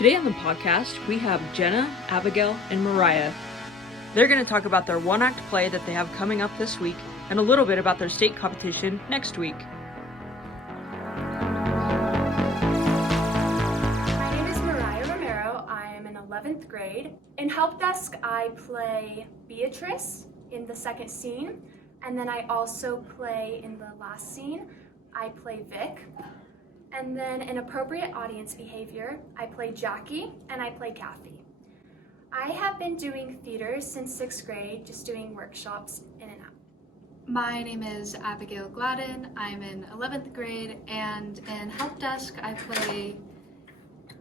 Today on the podcast, we have Jenna, Abigail, and Mariah. They're going to talk about their one-act play that they have coming up this week and a little bit about their state competition next week. My name is Mariah Romero. I am in 11th grade. In Help Desk, I play Beatrice in the second scene, and then I also play in the last scene, I play Vic. And then in Appropriate Audience Behavior, I play Jackie and I play Kathy. I have been doing theater since 6th grade, just doing workshops in and out. My name is Abigail Gladden. I'm in 11th grade, and in Help Desk, I play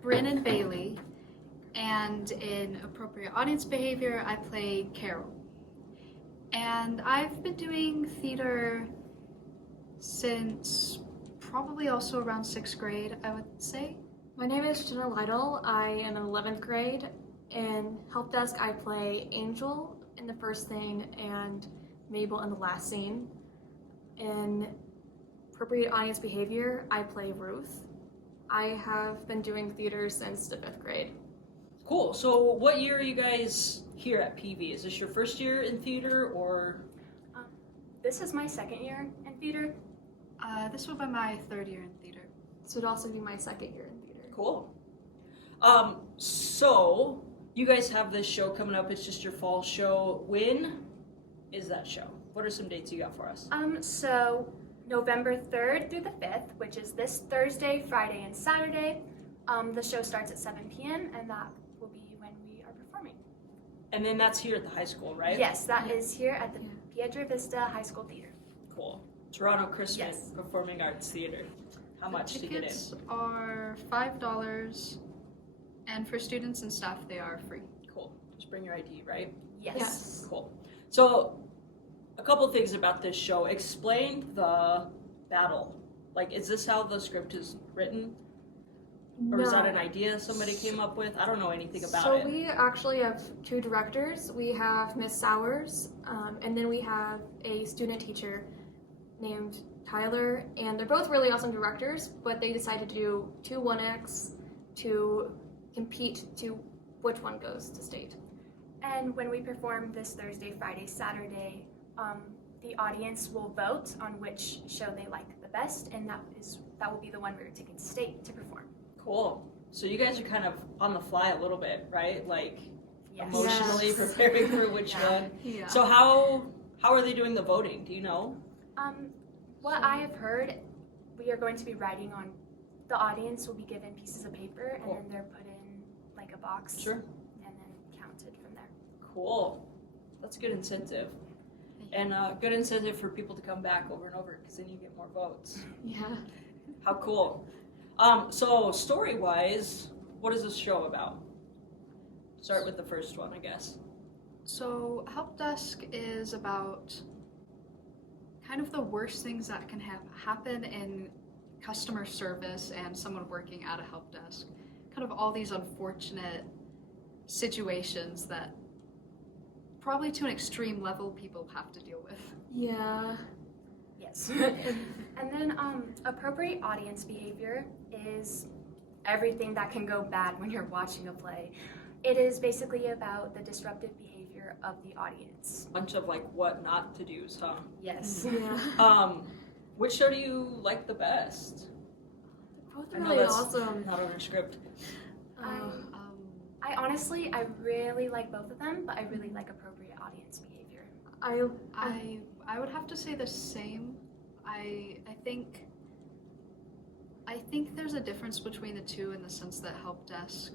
Bryn and Bailey, and in Appropriate Audience Behavior, I play Carol. And I've been doing theater since probably also around 6th grade, I would say. My name is Jenna Lytle. I am in 11th grade. In Help Desk, I play Angel in the first scene and Mabel in the last scene. In Appropriate Audience Behavior, I play Ruth. I have been doing theater since the 5th grade. Cool. So what year are you guys here at PV? Is this your first year in theater or? This is my second year in theater. This will be my 3rd year in theater. This would also be my 2nd year in theater. Cool. So you guys have this show coming up. It's just your fall show. When is that show? What are some dates you got for us? So November 3rd through the 5th, which is this Thursday, Friday, and Saturday. The show starts at 7 p.m. and that will be when we are performing. And then that's here at the high school, right? Yes, that is here at the Piedra Vista High School Theater. Cool. Toronto Christmas Yes. Performing Arts Theater. How much to get in? Tickets are $5, and for students and staff, they are free. Cool. Just bring your ID, right? Yes. Cool. So, a couple things about this show. Explain the battle. Like, is this how the script is written? Or is that an idea somebody came up with? I don't know anything about it. So we actually have 2 directors. We have Miss Sowers, and then we have a student teacher named Tyler, and they're both really awesome directors, but they decided to do 2 one-acts to compete to which one goes to state. And when we perform this Thursday, Friday, Saturday, the audience will vote on which show they like the best, and that will be the one we're taking to state to perform. Cool. So you guys are kind of on the fly a little bit, right? Like, Yes. emotionally Yes. preparing for which one. Yeah. So how are they doing the voting? Do you know? What I have heard, we are going to be writing on, the audience will be given pieces of paper and Cool. then they're put in like a box Sure. and then counted from there. Cool. That's good incentive. And good incentive for people to come back over and over because then you get more votes. Yeah. How cool. So story-wise, what is this show about? Start with the first one, I guess. So Help Desk is about kind of the worst things that can happen in customer service and someone working at a help desk. Kind of all these unfortunate situations that probably to an extreme level people have to deal with. Yeah. Yes. And then appropriate audience behavior is everything that can go bad when you're watching a play. It is basically about the disruptive behavior of the audience. Bunch of like what not to do, huh? Yes. Yeah. Which show do you like the best? Both I know really that's awesome. not on our script. I honestly, I really like both of them, but I really like appropriate audience behavior. I would have to say the same. I think there's a difference between the two in the sense that Help Desk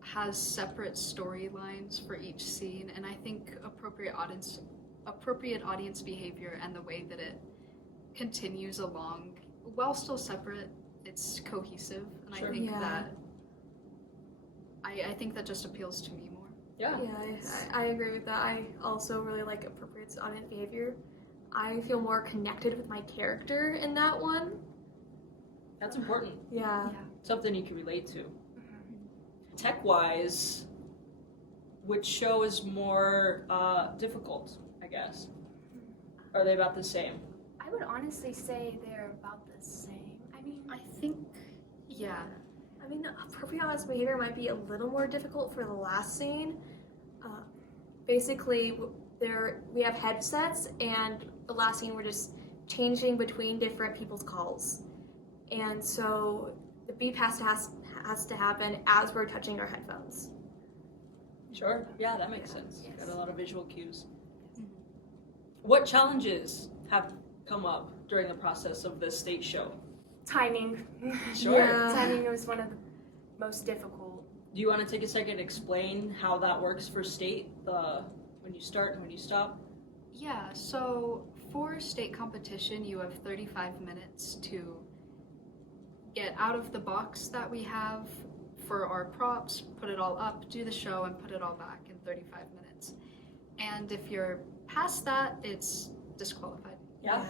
has separate storylines for each scene, and I think appropriate audience behavior and the way that it continues along, while still separate, it's cohesive, and Sure. I think Yeah. that I think that just appeals to me more. Yeah. Yeah, I agree with that. I also really like appropriate audience behavior. I feel more connected with my character in that one. That's important. Yeah. Something you can relate to. Tech-wise, which show is more difficult, I guess? Are they about the same? I would honestly say they're about the same. I mean, I think, yeah. I mean, appropriate audience behavior might be a little more difficult for the last scene. Basically, we have headsets, and the last scene we're just changing between different people's calls, and so the beep has to happen as we're touching our headphones. Sure. Yeah, that makes sense. Yes. Got a lot of visual cues. What challenges have come up during the process of the state show? Timing. Sure. Yeah. Timing was one of the most difficult. Do you want to take a second to explain how that works for state, when you start and when you stop? Yeah, so for state competition, you have 35 minutes to get out of the box that we have for our props, put it all up, do the show, and put it all back in 35 minutes. And if you're past that, it's disqualified. Yeah.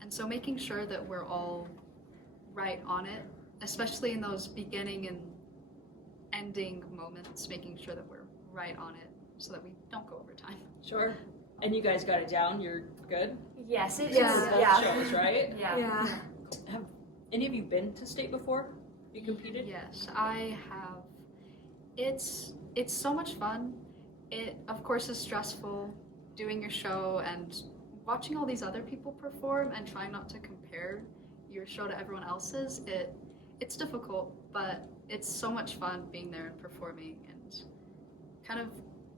And so making sure that we're all right on it, especially in those beginning and ending moments, making sure that we're right on it so that we don't go over time. Sure. And you guys got it down? You're good? Yes, it is. Yeah. Both Yeah. shows, right? Yeah. Yeah. Have any of you been to state before? You competed? Yes, I have. It's so much fun. It of course is stressful doing your show and watching all these other people perform and trying not to compare your show to everyone else's. It's difficult, but it's so much fun being there and performing and kind of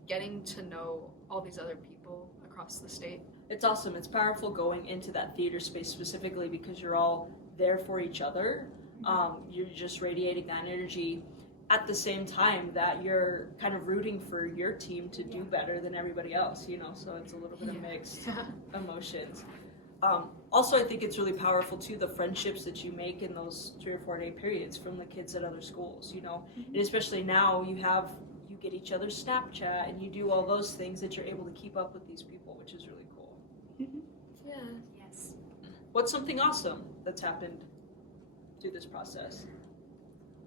getting to know all these other people across the state. It's awesome. It's powerful going into that theater space specifically because you're all there for each other. You're just radiating that energy at the same time that you're kind of rooting for your team to do better than everybody else, so it's a little bit of mixed emotions. Also, I think it's really powerful too, the friendships that you make in those 3 or 4 day periods from the kids at other schools, and especially now you get each other's Snapchat and you do all those things that you're able to keep up with these people, which is really cool. Yeah. Yes. What's something awesome that's happened through this process?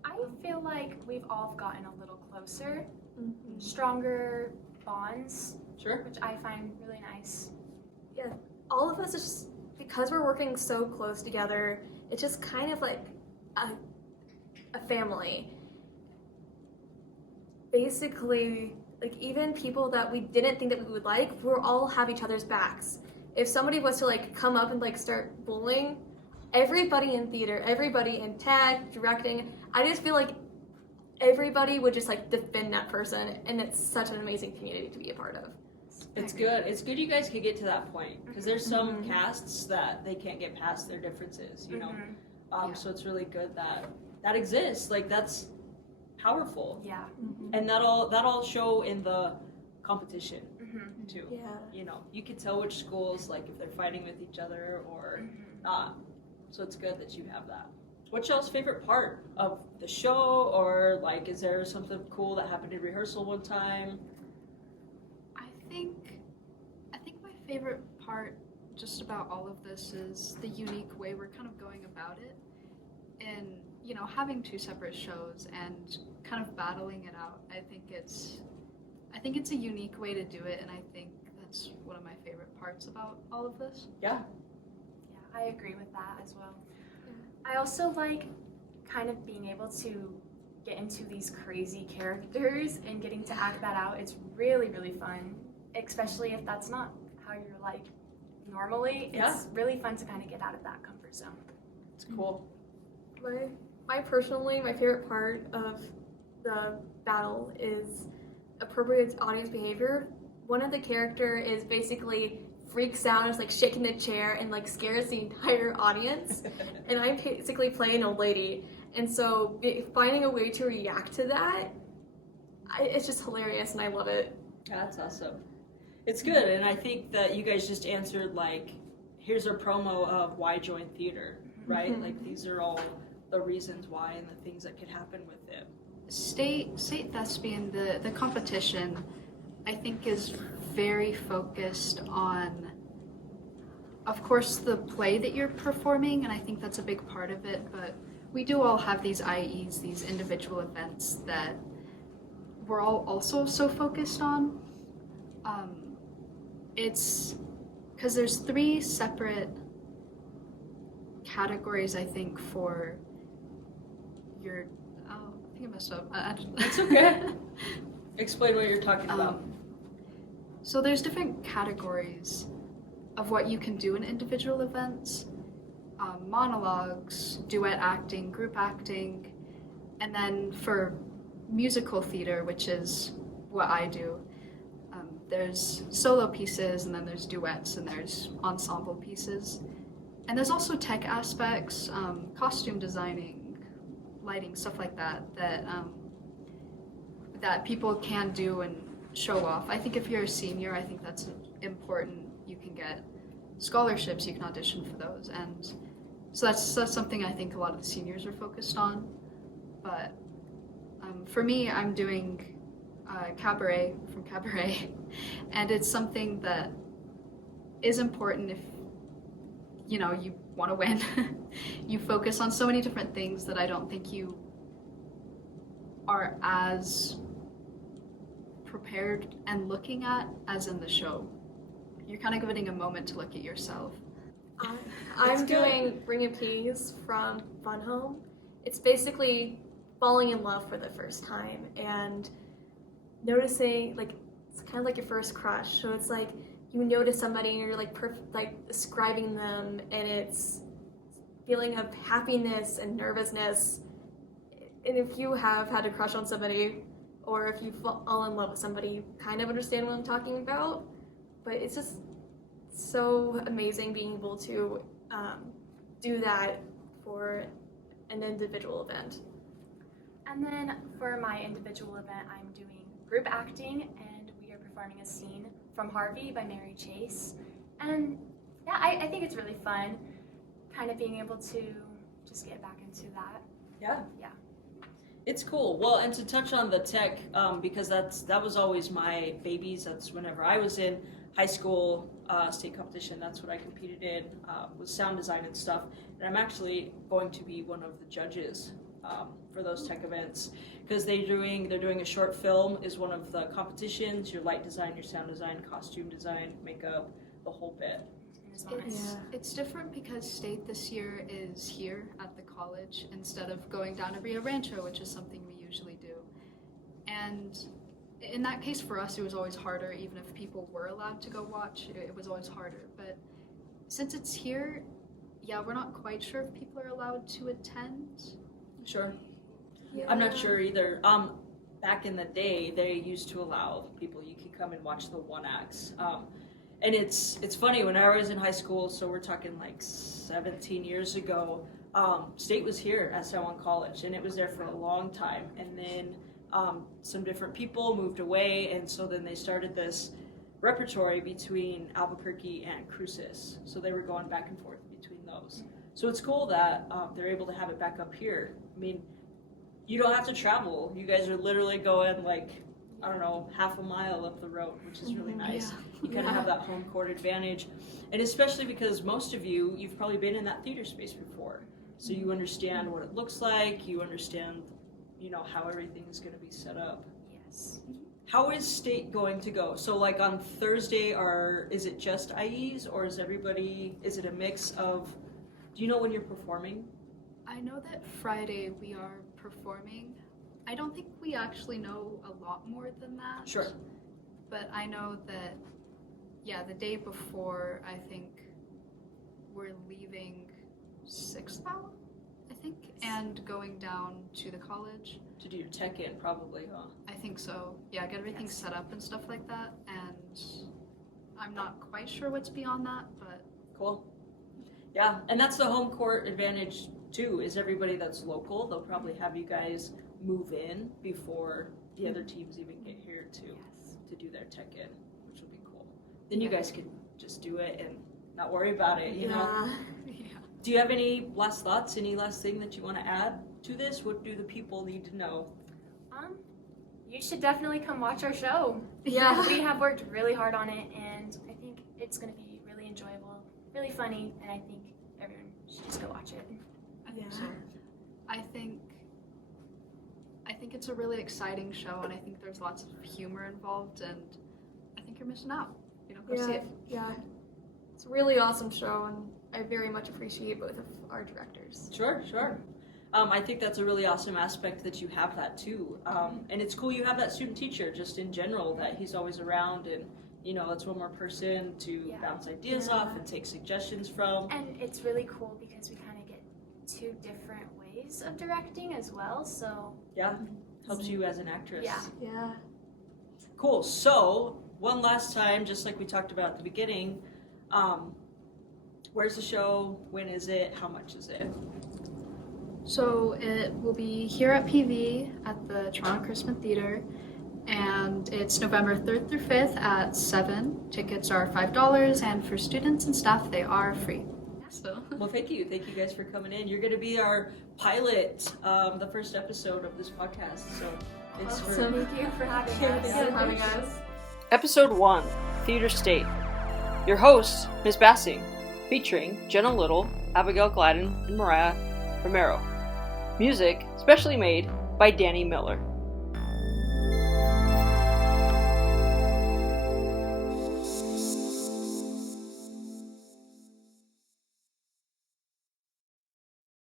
I feel like we've all gotten a little closer, Mhm. stronger bonds, Sure. which I find really nice. All of us is just, because we're working so close together, it's just kind of like a family. Basically, like even people that we didn't think that we would like, we'll all have each other's backs. If somebody was to like come up and like start bullying, everybody in theater, everybody in tech, directing, I just feel like everybody would just like defend that person, and it's such an amazing community to be a part of. It's good. It's good you guys could get to that point because there's some casts that they can't get past their differences, Mhm. So it's really good that exists. Like that's powerful, Yeah. and that'll show in the competition Mm-hmm. too. Yeah. You can tell which schools like if they're fighting with each other or not. So it's good that you have that. What's y'all's favorite part of the show, or like is there something cool that happened in rehearsal one time? I think my favorite part just about all of this is the unique way we're kind of going about it, and having 2 separate shows and kind of battling it out. I think it's a unique way to do it, and I think that's one of my favorite parts about all of this. Yeah. Yeah, I agree with that as well. I also like kind of being able to get into these crazy characters and getting to act that out. It's really, really fun, especially if that's not how you're like normally. It's really fun to kind of get out of that comfort zone. It's cool. My favorite part of the battle is appropriate audience behavior. One of the character is basically freaks out, is like shaking the chair and like scares the entire audience. And I'm basically playing an old lady, and so finding a way to react to that, it's just hilarious, and I love it. That's awesome. It's good, and I think that you guys just answered like, here's a promo of why join theater, right? Mhm. Like these are all the reasons why and the things that could happen with it. State Thespian, the competition, I think is very focused on, of course, the play that you're performing, and I think that's a big part of it, but we do all have these IEs, these individual events that we're all also so focused on. It's because there's 3 separate categories, I think, for your, think I messed up. It's okay. Explain what you're talking about. So there's different categories of what you can do in individual events. Monologues, duet acting, group acting, and then for musical theater, which is what I do, there's solo pieces, and then there's duets, and there's ensemble pieces. And there's also tech aspects, costume designing, lighting, stuff like that, that people can do and show off. I think if you're a senior, I think that's important. You can get scholarships, you can audition for those, and so that's something I think a lot of the seniors are focused on. But for me, I'm doing cabaret from Cabaret, and it's something that is important if you want to win. You focus on so many different things that I don't think you are as prepared and looking at as in the show. You're kind of getting a moment to look at yourself. I'm doing Bring a Peas from Fun Home. It's basically falling in love for the first time and noticing, like, it's kind of like your first crush. So it's like you notice somebody and you're like describing them, and it's feeling of happiness and nervousness. And if you have had a crush on somebody, or if you fall in love with somebody, you kind of understand what I'm talking about. But it's just so amazing being able to do that for an individual event. And then for my individual event, I'm doing group acting, and we are performing a scene from Harvey by Mary Chase. And yeah, I think it's really fun, kind of being able to just get back into that. Yeah. Yeah. It's cool. Well, and to touch on the tech, because that was always my babies. That's whenever I was in high school, state competition, that's what I competed in, was sound design and stuff. And I'm actually going to be one of the judges for those tech events, because they're doing a short film is one of the competitions, your light design, your sound design, costume design, makeup, the whole bit. It's different because state this year is here at the college instead of going down to Rio Rancho, which is something we usually do. And in that case for us, it was always harder. Even if people were allowed to go watch, it was always harder. But since it's here, yeah, we're not quite sure if people are allowed to attend. Sure. Yeah. I'm not sure either. Back in the day, they used to allow people, you could come and watch the one acts. And it's funny, when I was in high school, so we're talking like 17 years ago, state was here at San Juan College, and it was there for a long time. And then some different people moved away, and so then they started this repertory between Albuquerque and Cruces. So they were going back and forth between those. So it's cool that they're able to have it back up here. I mean, you don't have to travel. You guys are literally going like, I don't know, half a mile up the road, which is really nice. Yeah. You kind of have that home court advantage. And especially because most of you've probably been in that theater space before. So you understand what it looks like, you understand, how everything's going to be set up. Yes. How is state going to go? So like on Thursday, is it just IEs, or is it a mix of, do you know when you're performing? I know that Friday we are performing. I don't think we actually know a lot more than that. Sure. But I know that, the day before, I think we're leaving 6th hour, I think, and going down to the college. To do your tech in, probably, huh? I think so. Yeah, get everything set up and stuff like that. And I'm not quite sure what's beyond that, but... Cool. Yeah, and that's the home court advantage, too, is everybody that's local. They'll probably have you guys move in before the other teams even get here to do their tech in, which will be cool. Then you guys can just do it and not worry about it, you know? Yeah. Do you have any last thoughts, any last thing that you want to add to this? What do the people need to know? You should definitely come watch our show. Yeah. We have worked really hard on it, and I think it's going to be really enjoyable, really funny, and I think everyone should just go watch it. I think Yeah. so. I think it's a really exciting show, and I think there's lots of humor involved, and I think you're missing out. Go see it. Yeah. It's a really awesome show, and I very much appreciate both of our directors. Sure. I think that's a really awesome aspect that you have that too. And it's cool you have that student teacher just in general, that he's always around and, you know, it's one more person to Yeah. bounce ideas off and take suggestions from. And it's really cool because we kind of get two different ways of directing as well. So Yeah, helps you as an actress. Yeah. Yeah. Cool. So, one last time, just like we talked about at the beginning, where's the show? When is it? How much is it? So it will be here at PV at the Toronto Christmas Theatre, and it's November 3rd through 5th at 7. Tickets are $5, and for students and staff, they are free. So Well, thank you. Thank you guys for coming in. You're going to be our pilot, the first episode of this podcast. So, thanks for Awesome. thank you for having Thank you us. for having us. Episode 1, Theater State. Your hosts, Ms. Bassing, featuring Jenna Little, Abigail Gladden, and Mariah Romero. Music specially made by Danny Miller.